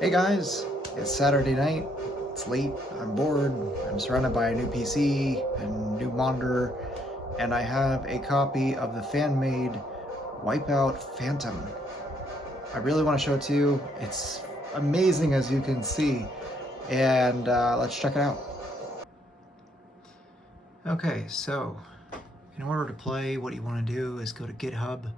Hey guys, it's Saturday night, it's late, I'm bored, I'm surrounded by a new PC and new monitor, and I have a copy of the fan-made WIPEOUT Phantom. I really want to show it to you. It's amazing, as you can see, and let's check it out. Okay, so in order to play, what you want to do is go to GitHub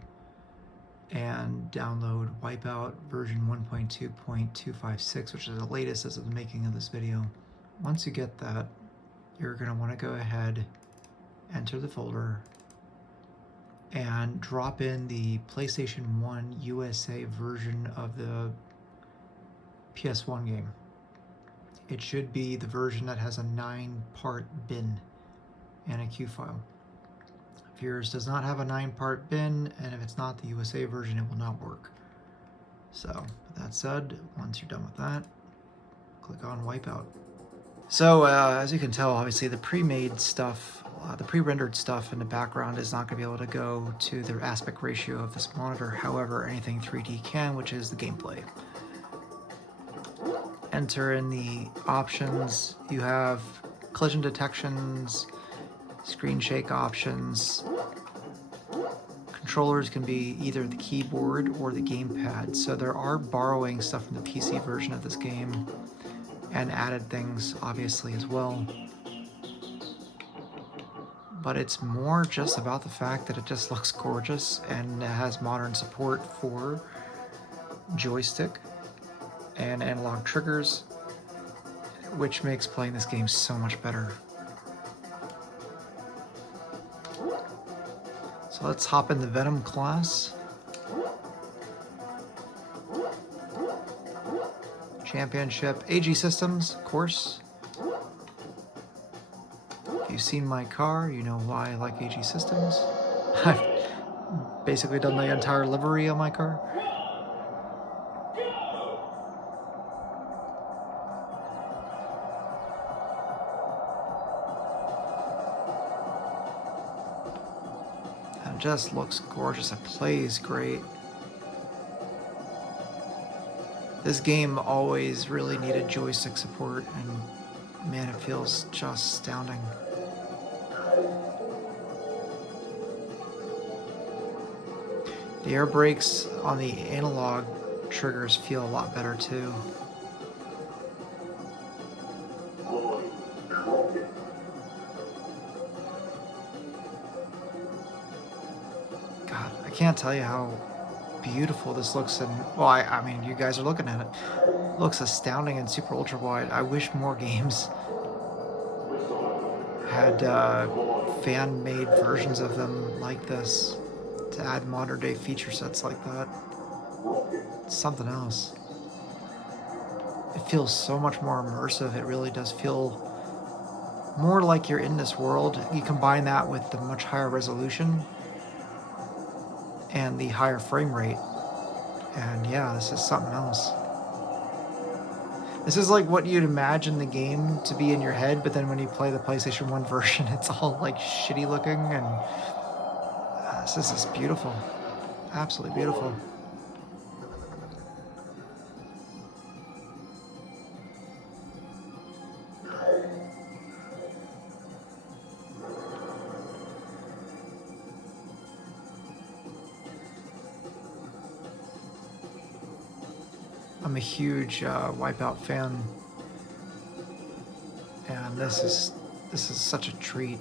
and download WIPEOUT version 1.2.256, which is the latest as of the making of this video. Once you get that, you're going to want to go ahead, enter the folder, and drop in the PlayStation 1 USA version of the PS1 game. It should be the version that has a 9-part bin and a Q file. If yours does not have a 9-part bin, and if it's not the USA version, it will not work. So, with that said, once you're done with that, click on WIPEOUT. So, as you can tell, obviously the pre-made stuff, the pre-rendered stuff in the background is not going to be able to go to the aspect ratio of this monitor. However, anything 3D can, which is the gameplay. Enter in the options. You have collision detections, screen shake options. Controllers can be either the keyboard or the gamepad. So there are borrowing stuff from the PC version of this game and added things obviously as well. But it's more just about the fact that it just looks gorgeous and it has modern support for joystick and analog triggers, which makes playing this game so much better. So let's hop in the Venom class. Championship, AG Systems, of course. If you've seen my car, you know why I like AG Systems. I've basically done the entire livery on my car. And it just looks gorgeous. It plays great. This game always really needed joystick support, and man, it feels just astounding. The air brakes on the analog triggers feel a lot better too. God, I can't tell you how beautiful this looks, and well, I mean, you guys are looking at it. It looks astounding in super ultra wide. I wish more games had fan-made versions of them like this to add modern day feature sets like that. It's something else. It feels so much more immersive. It really does feel more like you're in this world. You combine that with the much higher resolution and the higher frame rate, and yeah, this is something else. This is like what you'd imagine the game to be in your head, but then when you play the PlayStation 1 version, it's all like shitty looking, and this is just beautiful. Absolutely beautiful. I'm a huge WIPEOUT fan, and this is such a treat.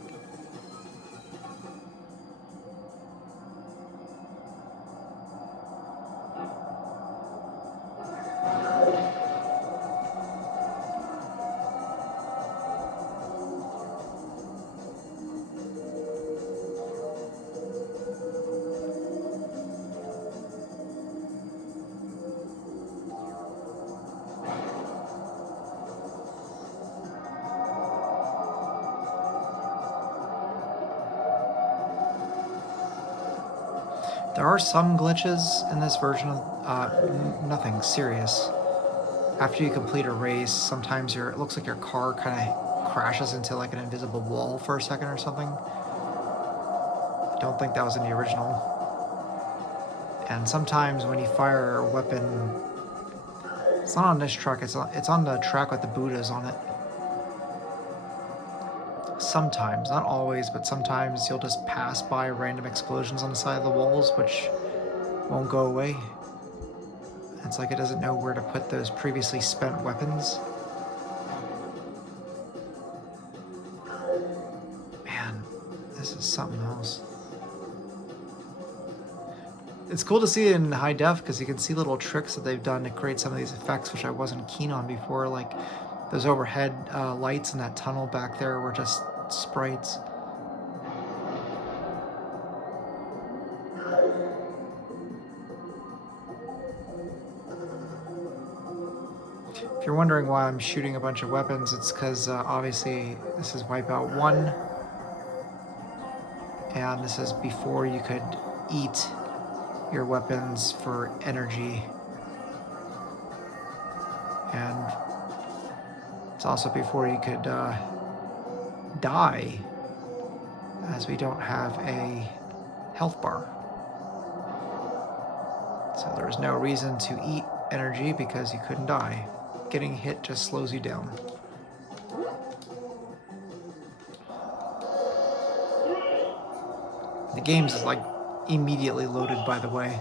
There are some glitches in this version of nothing serious. After you complete a race, sometimes it looks like your car kind of crashes into like an invisible wall for a second or something. I don't think that was in the original. And sometimes when you fire a weapon It's not on this truck. It's on the track with the Buddhas on it. Sometimes, not always, but sometimes you'll just pass by random explosions on the side of the walls, which won't go away. It's like it doesn't know where to put those previously spent weapons. Man, this is something else. It's cool to see it in high def because you can see little tricks that they've done to create some of these effects, which I wasn't keen on before. Like those overhead lights in that tunnel back there were just sprites. If you're wondering why I'm shooting a bunch of weapons, it's because obviously this is Wipeout 1, and this is before you could eat your weapons for energy, and it's also before you could die, as we don't have a health bar. So there's no reason to eat energy because you couldn't die. Getting hit just slows you down. The game's is like immediately loaded, by the way.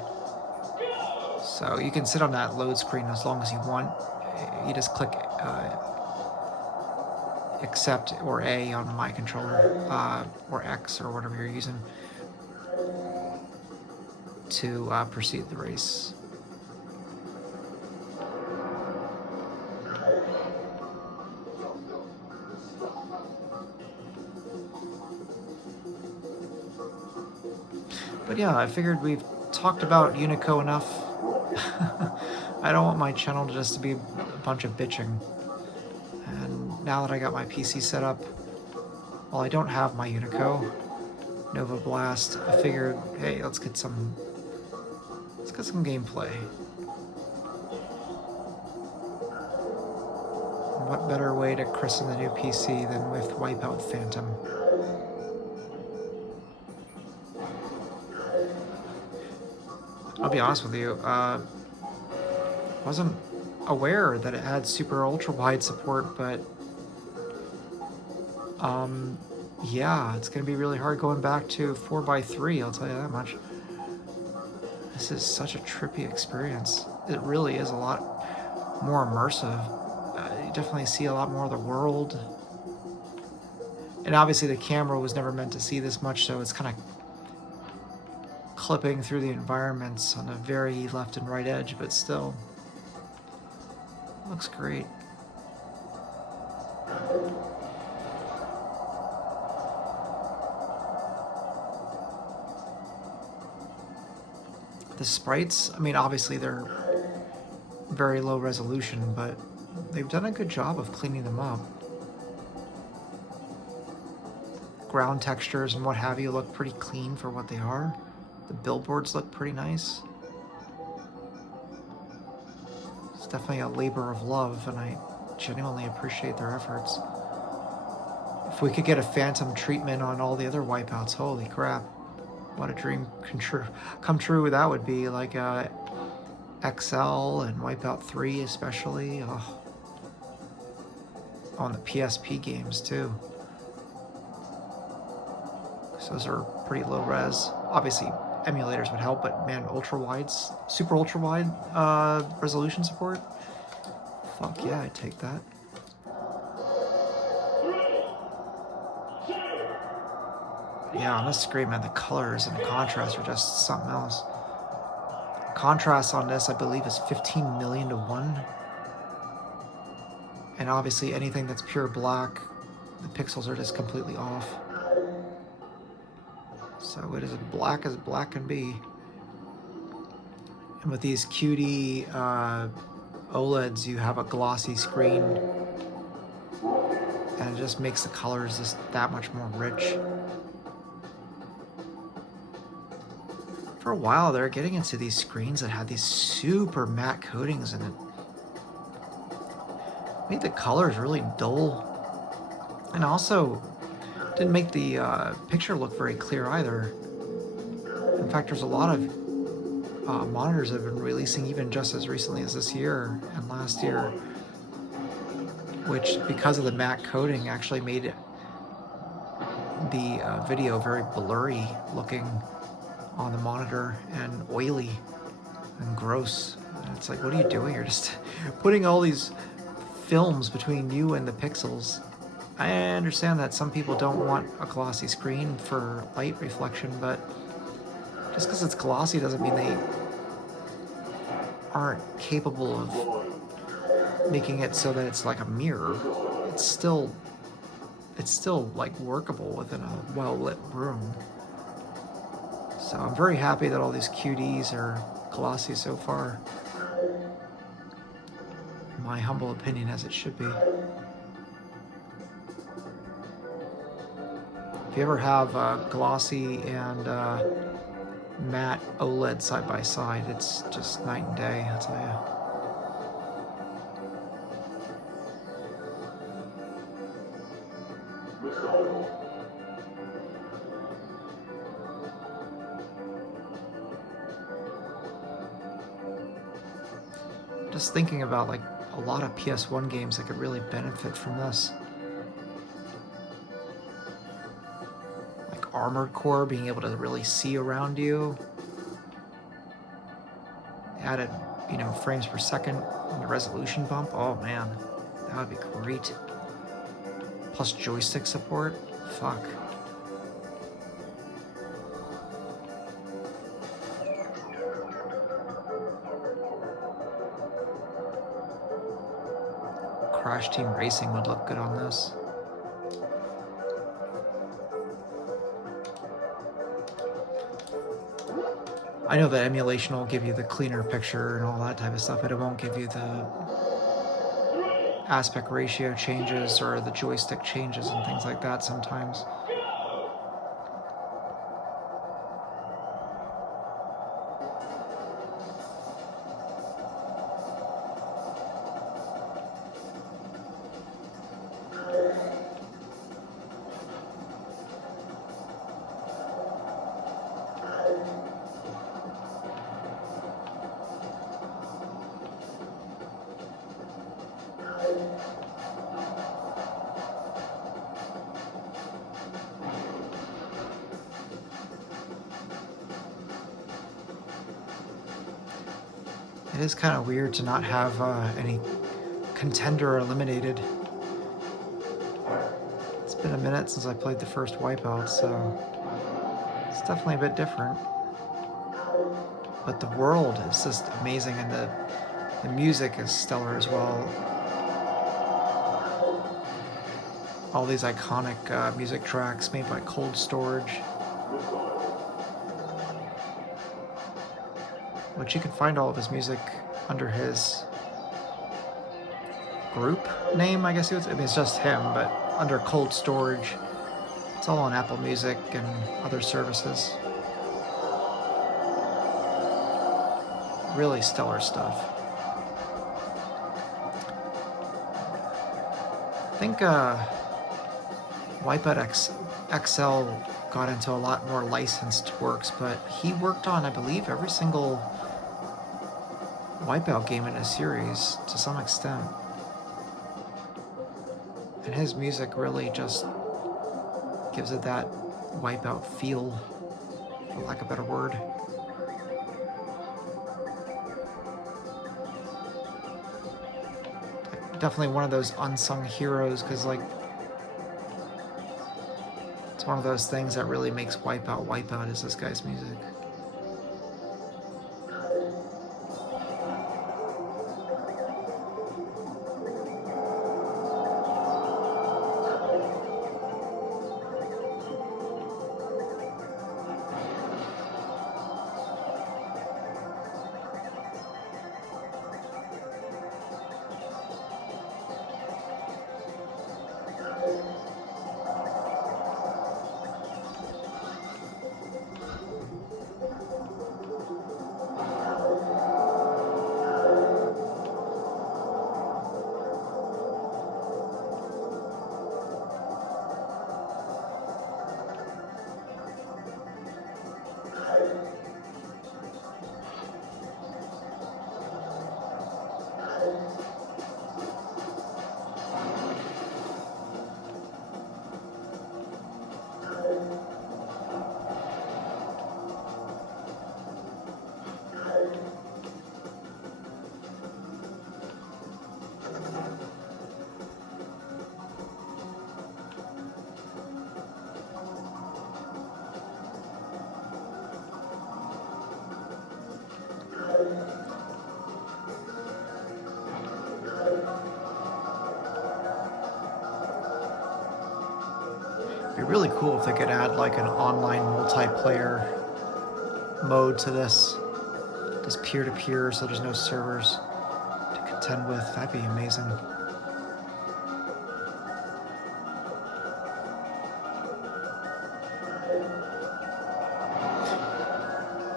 So you can sit on that load screen as long as you want. You just click accept or A on my controller, or X or whatever you're using to proceed the race. But yeah, I figured we've talked about Unico enough. I don't want my channel just to be a bunch of bitching. And now that I got my PC set up, while I don't have my Unico Nova Blast, I figured, hey, let's get some gameplay. What better way to christen the new PC than with Wipeout Phantom? I'll be honest with you, wasn't aware that it had super ultra wide support, but yeah, it's gonna be really hard going back to 4x3, I'll tell you that much. This is such a trippy experience. It really is a lot more immersive. You definitely see a lot more of the world. And obviously the camera was never meant to see this much, so it's kind of clipping through the environments on a very left and right edge, but still looks great. The sprites, I mean, obviously they're very low resolution, but they've done a good job of cleaning them up. Ground textures and what have you look pretty clean for what they are. The billboards look pretty nice. It's definitely a labor of love, and I genuinely appreciate their efforts. If we could get a Phantom treatment on all the other Wipeouts, holy crap. What a dream come true that would be. Like XL and Wipeout 3 especially. Oh. On the PSP games too. So those are pretty low res. Obviously emulators would help, but man, ultra wides, super ultra wide resolution support. Fuck yeah, I'd take that. Yeah, on this screen, man, the colors and the contrast are just something else. Contrast on this, I believe, is 15 million to 1. And obviously anything that's pure black, the pixels are just completely off. So it is as black can be. And with these QD OLEDs, you have a glossy screen. And it just makes the colors just that much more rich. For a while, they're getting into these screens that had these super matte coatings in it. Made the colors really dull. And also didn't make the picture look very clear either. In fact, there's a lot of monitors have been releasing even just as recently as this year and last year, which, because of the matte coating, actually made it the video very blurry looking on the monitor and oily and gross. And it's like, what are you doing? You're just putting all these films between you and the pixels. I understand that some people don't want a glossy screen for light reflection, but just because it's glossy doesn't mean they aren't capable of making it so that it's like a mirror. It's still like workable within a well-lit room. So I'm very happy that all these QDs are glossy so far. My humble opinion, as it should be. If you ever have glossy and matte OLED side by side, it's just night and day, I'll tell you. Just thinking about like a lot of PS1 games that could really benefit from this. Like Armored Core, being able to really see around you. Added, frames per second and a resolution bump. Oh man, that would be great. Plus joystick support. Fuck. Crash Team Racing would look good on this. I know that emulation will give you the cleaner picture and all that type of stuff, but it won't give you the aspect ratio changes or the joystick changes and things like that sometimes. It is kind of weird to not have any contender eliminated. It's been a minute since I played the first Wipeout, so it's definitely a bit different. But the world is just amazing, and the music is stellar as well. All these iconic music tracks made by Cold Storage, which you can find all of his music under his group name, I guess it's just him, but under Cold Storage. It's all on Apple Music and other services. Really stellar stuff. I think Wipeout XL got into a lot more licensed works, but he worked on, I believe, every single Wipeout game in a series to some extent. And his music really just gives it that Wipeout feel, for lack of a better word. Definitely one of those unsung heroes, because like it's one of those things that really makes Wipeout is this guy's music. It'd be really cool if they could add like an online multiplayer mode to this. Just peer-to-peer, so there's no servers to contend with. That'd be amazing.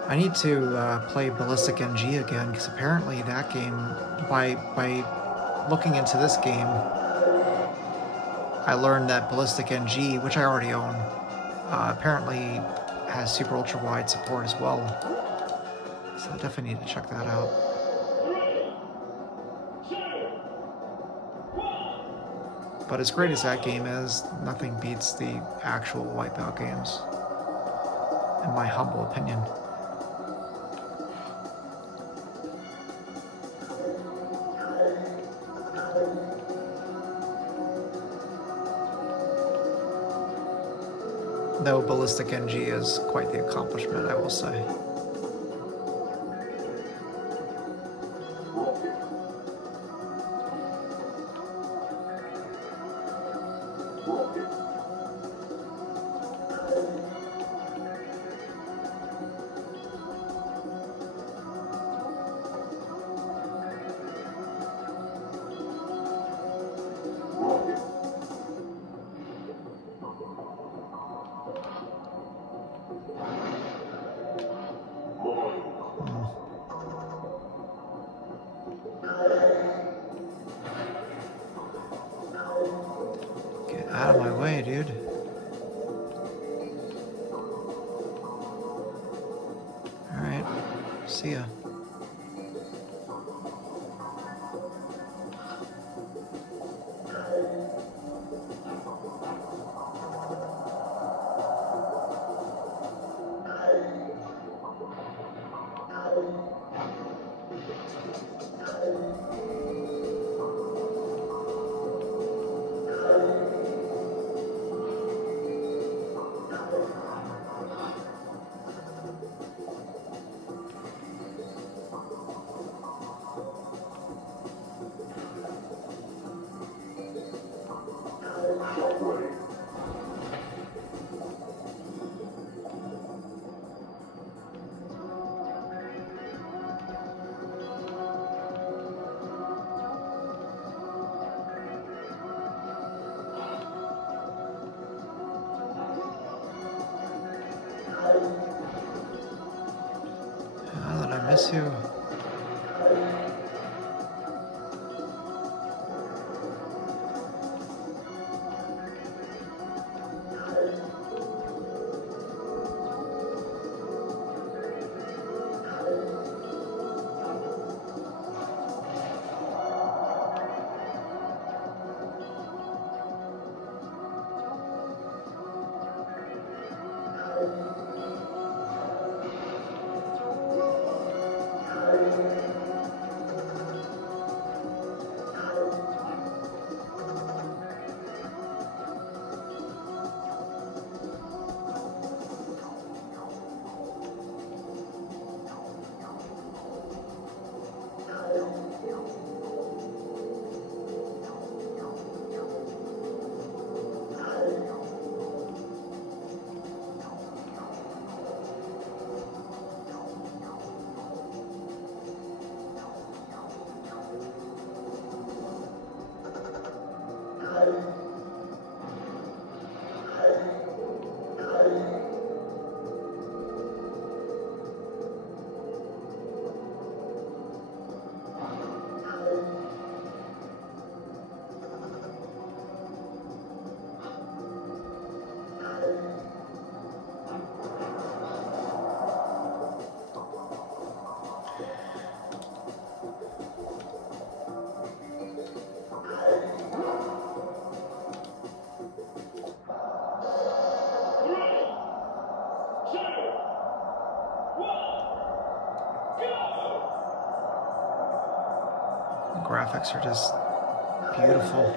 I need to play Ballistic NG again, because apparently that game, by looking into this game, I learned that Ballistic NG, which I already own, apparently has super ultra wide support as well. So I definitely need to check that out. But as great as that game is, nothing beats the actual Wipeout games, in my humble opinion. Though Ballistic NG is quite the accomplishment, I will say. Get out of my way, dude. Alright, see ya. How did I miss you? Graphics are just beautiful.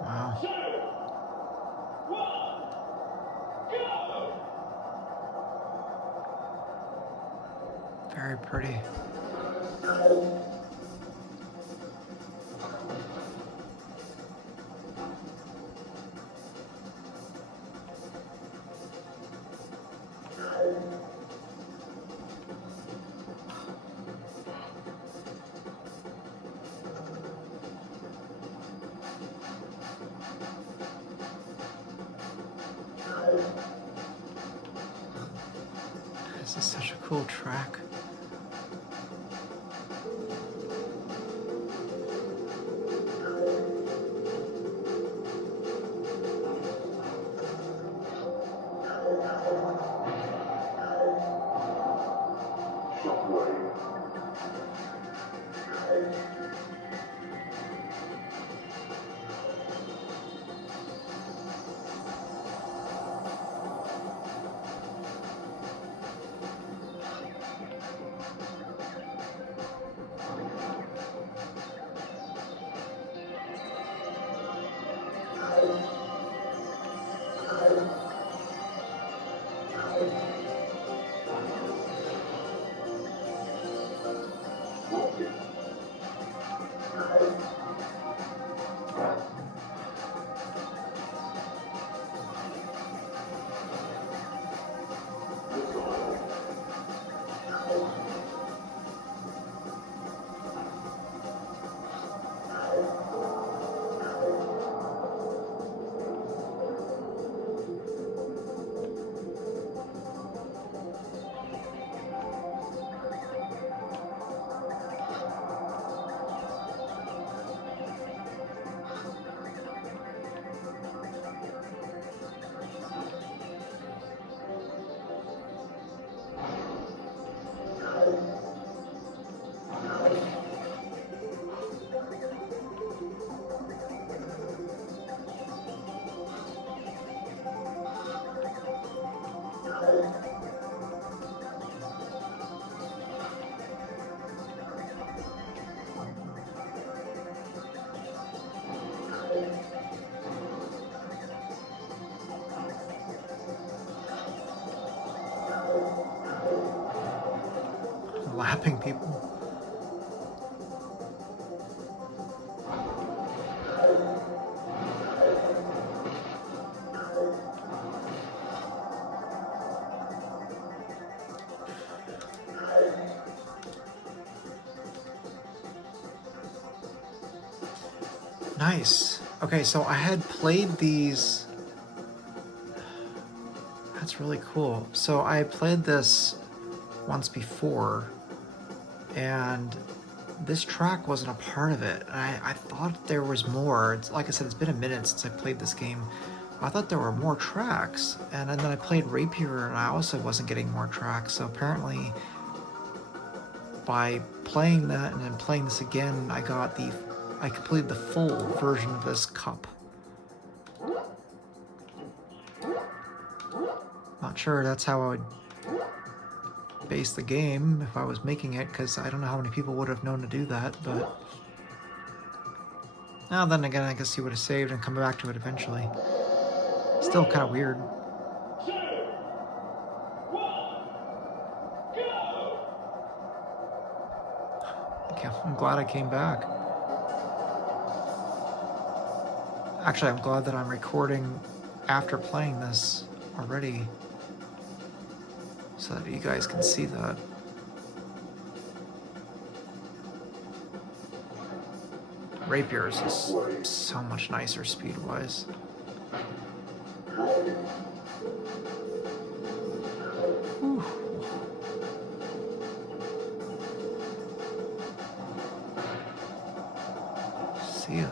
Wow. Very pretty. This is such a cool track. Lapping people. Nice. Okay, so I had played these. That's really cool. So I played this once before, and this track wasn't a part of it. I thought there was more. It's, like I said, it's been a minute since I played this game. I thought there were more tracks, and then I played Rapier, and I also wasn't getting more tracks. So apparently, by playing that and then playing this again, I completed the full version of this cup. Not sure that's how I would base the game if I was making it, because I don't know how many people would have known to do that, but now then again, I guess you would have saved and come back to it eventually. Still kind of weird. Okay, I'm glad I came back. Actually, I'm glad that I'm recording after playing this already, so that you guys can see that. Rapier's is so much nicer speed-wise. Whew. See ya.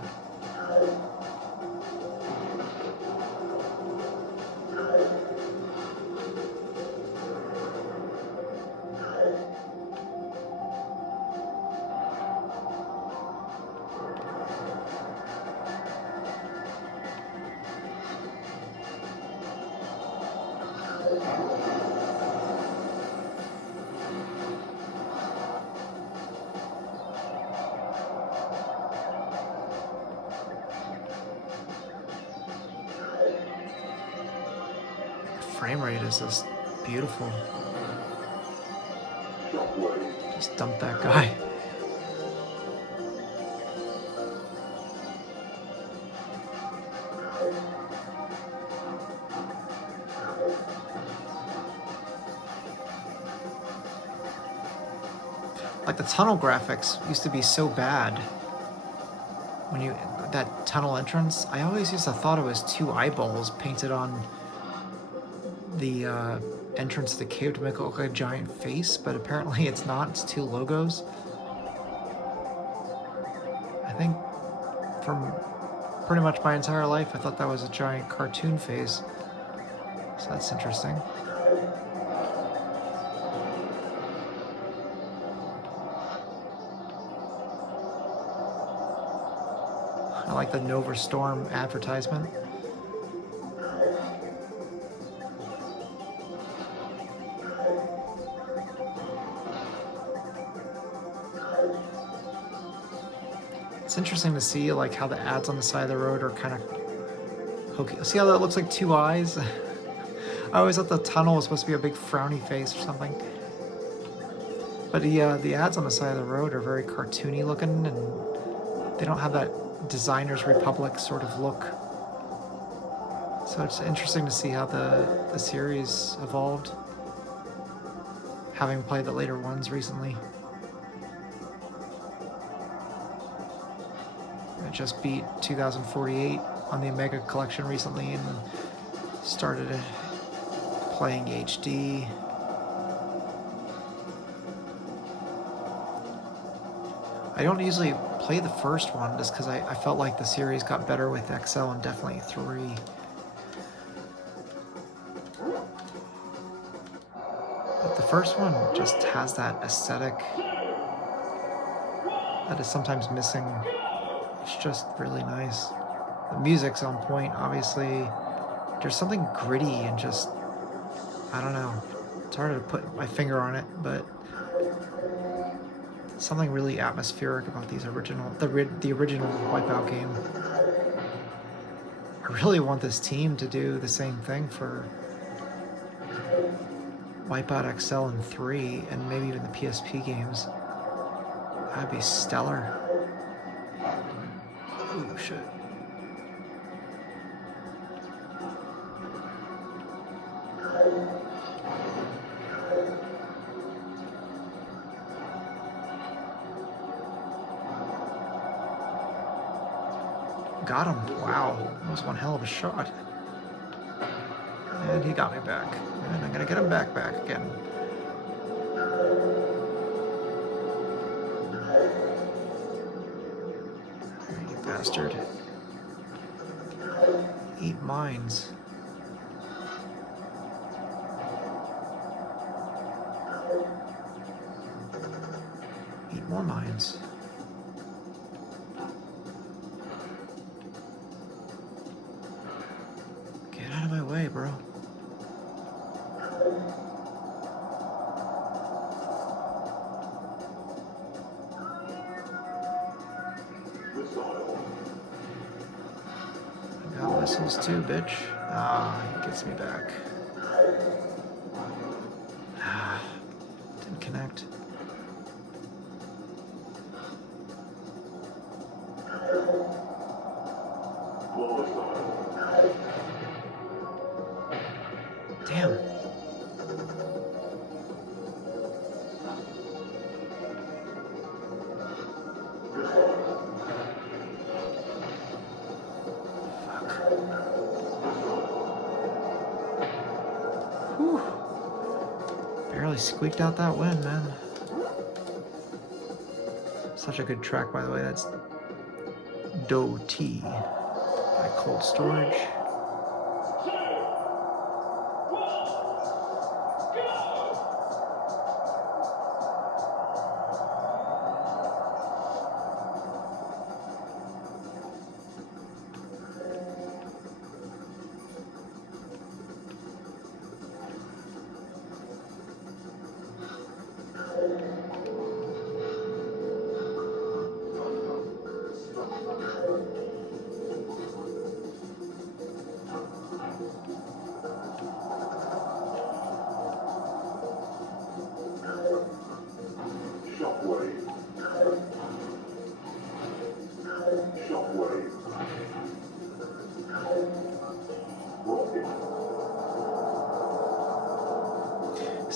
frame rate is just beautiful. Just dump that guy. Like the tunnel graphics used to be so bad. When you, that tunnel entrance, I always used to thought it was two eyeballs painted on the entrance to the cave to make it look like a giant face, but apparently it's not. It's two logos. I think from pretty much my entire life, I thought that was a giant cartoon face. So that's interesting. I like the Nova Storm advertisement. It's interesting to see like how the ads on the side of the road are kind of hokey. See how that looks like two eyes? I always thought the tunnel was supposed to be a big frowny face or something. But the ads on the side of the road are very cartoony looking, and they don't have that Designers Republic sort of look. So it's interesting to see how the series evolved, having played the later ones recently. I just beat 2048 on the Omega Collection recently and started playing HD. I don't usually play the first one just because I felt like the series got better with XL and definitely 3. But the first one just has that aesthetic that is sometimes missing. It's just really nice. The music's on point, obviously. There's something gritty and just, I don't know. It's hard to put my finger on it, but something really atmospheric about these original, the original Wipeout game. I really want this team to do the same thing for Wipeout XL and 3, and maybe even the PSP games. That'd be stellar. Oh shit. Got him. Wow. That was one hell of a shot. And he got me back. And I'm gonna get him back again. You bastard. 8 mines. Eight more mines. Get out of my way, bro. I got missiles too, bitch. Ah, he gets me back. Ah, didn't connect. Damn. Whew. Barely squeaked out that win, man. Such a good track, by the way. That's Do T by Cold Storage.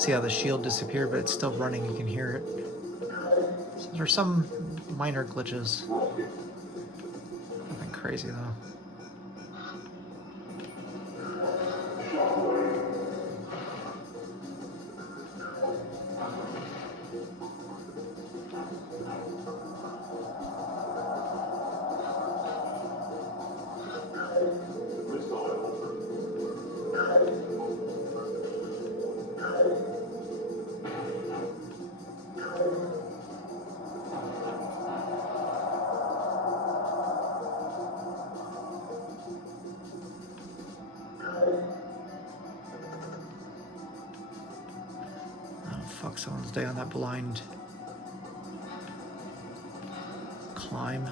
see how the shield disappeared, but it's still running. You can hear it. So there's some minor glitches. Nothing crazy though. Fuck, someone's day on that blind climb.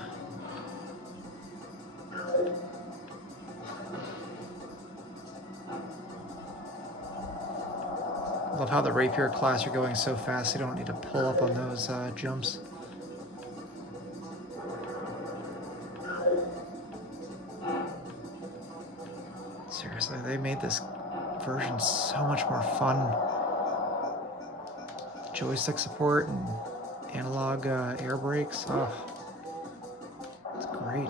Love how the rapier class are going so fast you don't need to pull up on those jumps. Seriously, they made this version so much more fun. Joystick support and analog air brakes. Oh, it's great.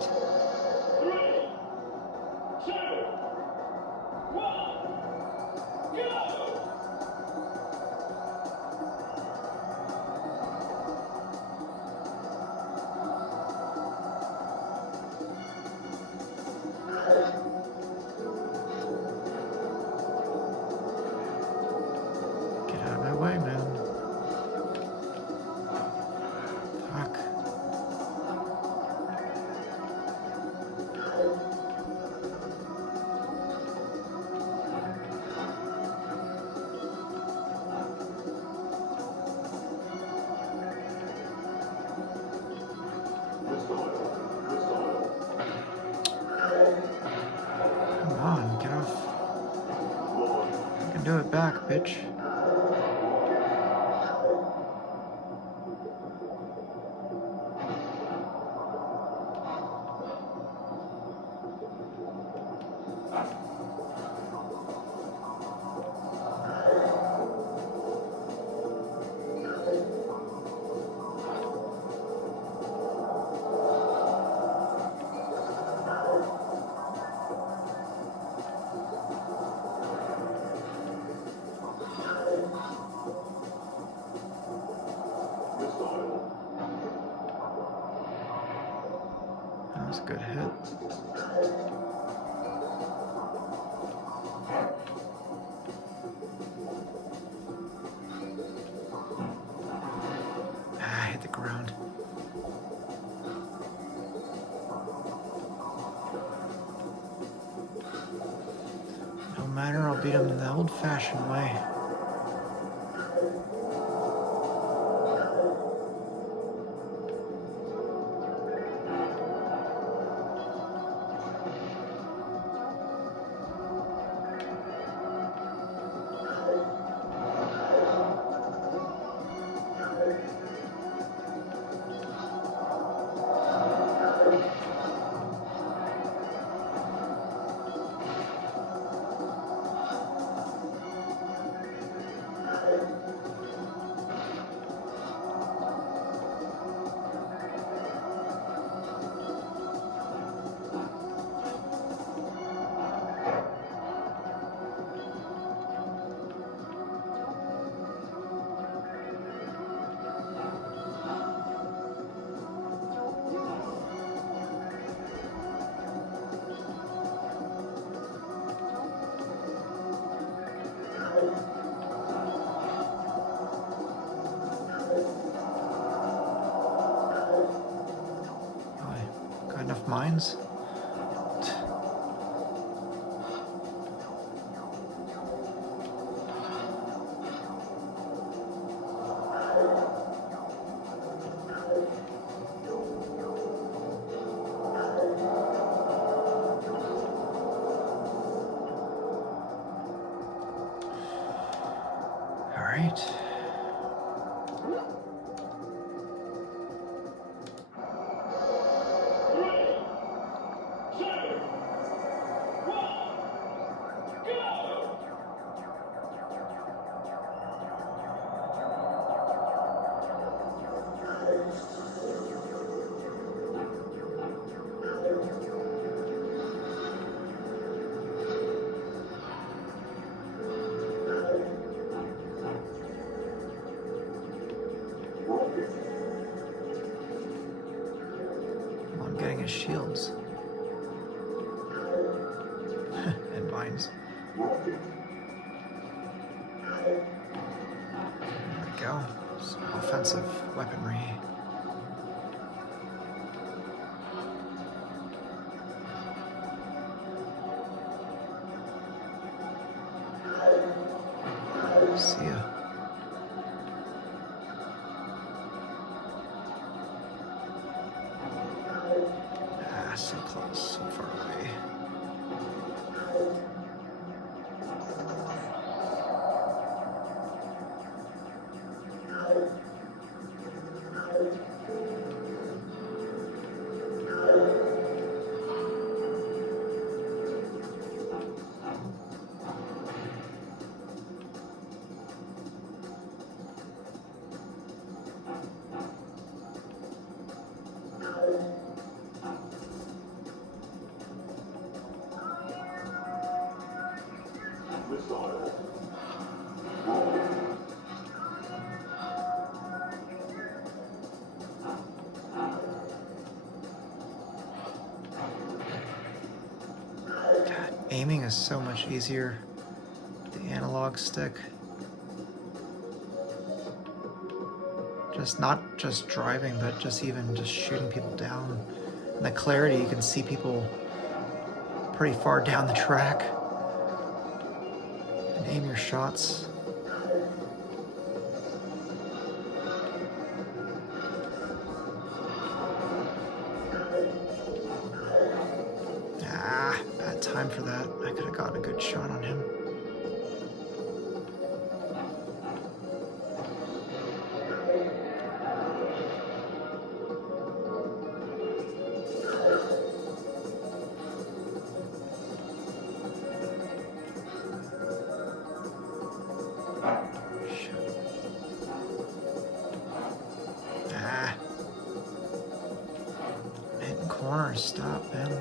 Get out of my way, man. Come on, get off. You can do it back, bitch. That was a good hit. Ah, I hit the ground. No matter, I'll beat him in the old-fashioned way. Got enough mines? All right. his shields. And mines. There we go. Some offensive weaponry. See ya. Ah, so close, so far away. God, aiming is so much easier with the analog stick. Not just driving, but just even just shooting people down. And the clarity, you can see people pretty far down the track and aim your shots. Ah, bad time for that. I could have gotten a good shot on him. Corners, stop, man.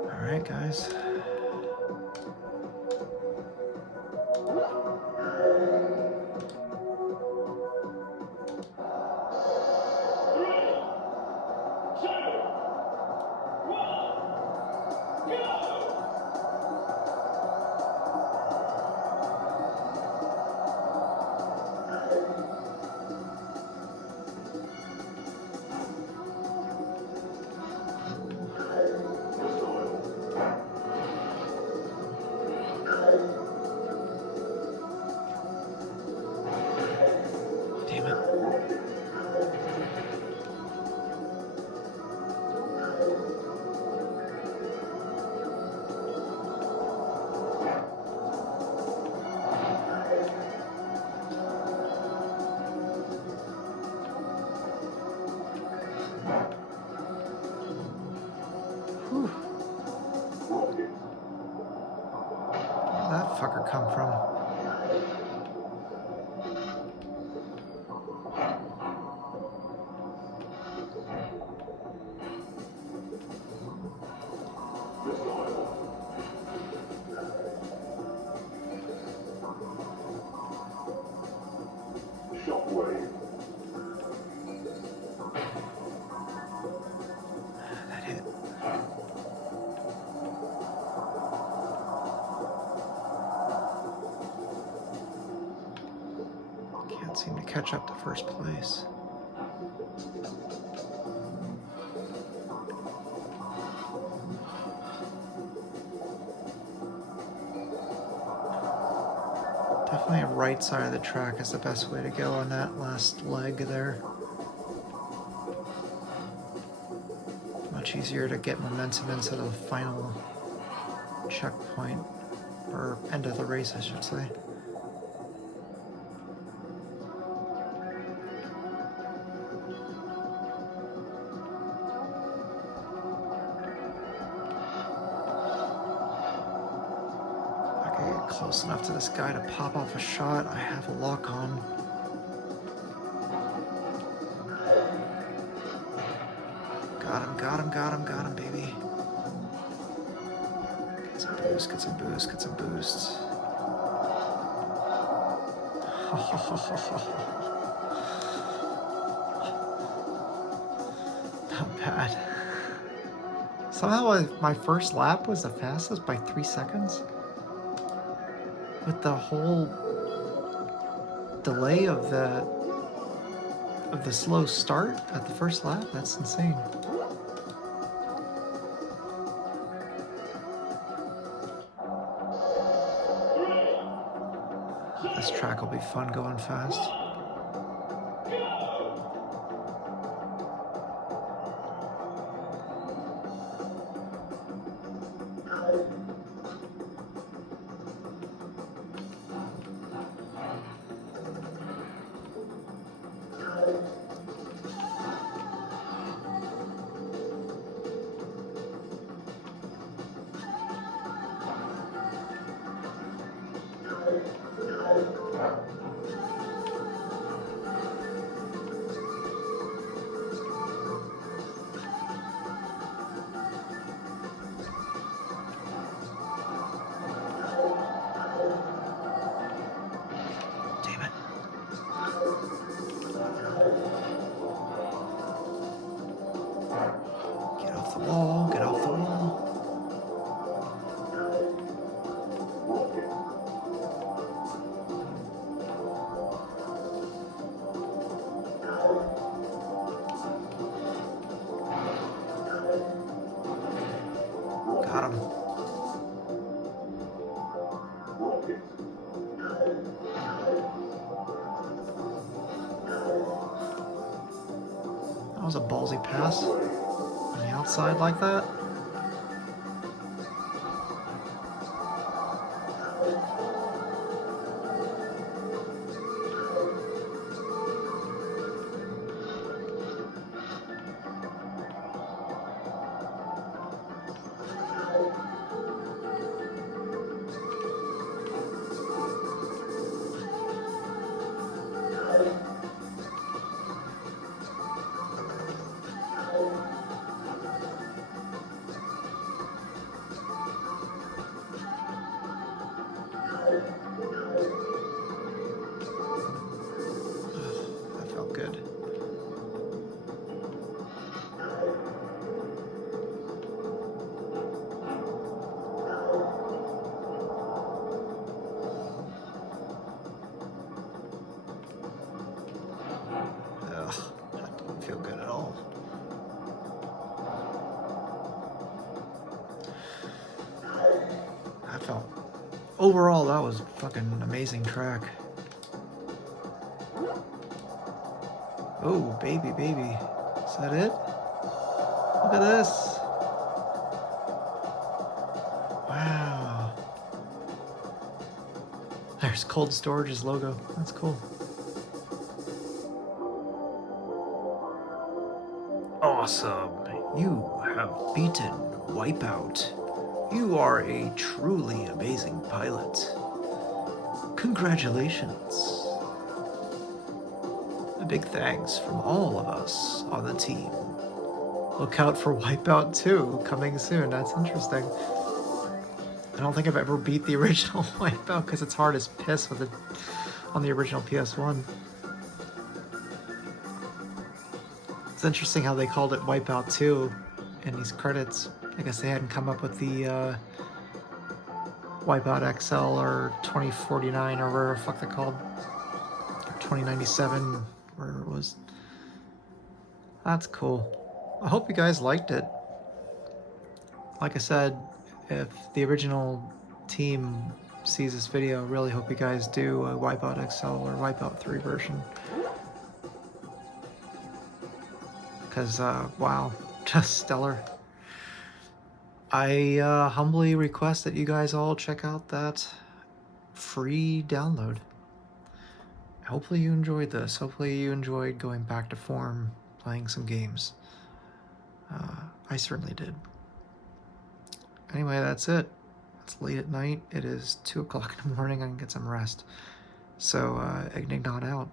All right, guys. Damn it. Whew. Where'd that fucker come from? That hit. Can't seem to catch up to first place. Definitely right side of the track is the best way to go on that last leg there. Much easier to get momentum into the final checkpoint, or end of the race, I should say. Close enough to this guy to pop off a shot. I have a lock on. Got him, baby. Get some boost, get some boost, get some boost. Not bad. Somehow my first lap was the fastest by 3 seconds. With the whole delay of the slow start at the first lap, that's insane. This track will be fun going fast. Get off the wall. Got him. That was a ballsy pass. On the outside like that. That felt good. That didn't feel good at all. That felt... Overall, that was a fucking amazing track. Oh, baby, baby. Is that it? Look at this. Wow. There's Cold Storage's logo. That's cool. Awesome. You have beaten Wipeout. You are a truly amazing pilot. Congratulations. A big thanks from all of us on the team. Look out for Wipeout 2 coming soon. That's interesting. I don't think I've ever beat the original Wipeout because it's hard as piss with it on the original PS1. It's interesting how they called it Wipeout 2 in these credits. I guess they hadn't come up with the Wipeout XL or 2049 or whatever the fuck they're called. Or 2097, wherever it was. That's cool. I hope you guys liked it. Like I said, if the original team sees this video, I really hope you guys do a Wipeout XL or Wipeout 3 version. Because, wow, just stellar. I humbly request that you guys all check out that free download. Hopefully you enjoyed this. Hopefully you enjoyed going back to form, playing some games. I certainly did. Anyway, that's it. It's late at night. It is 2 o'clock in the morning. I can get some rest. So, Ignignot out.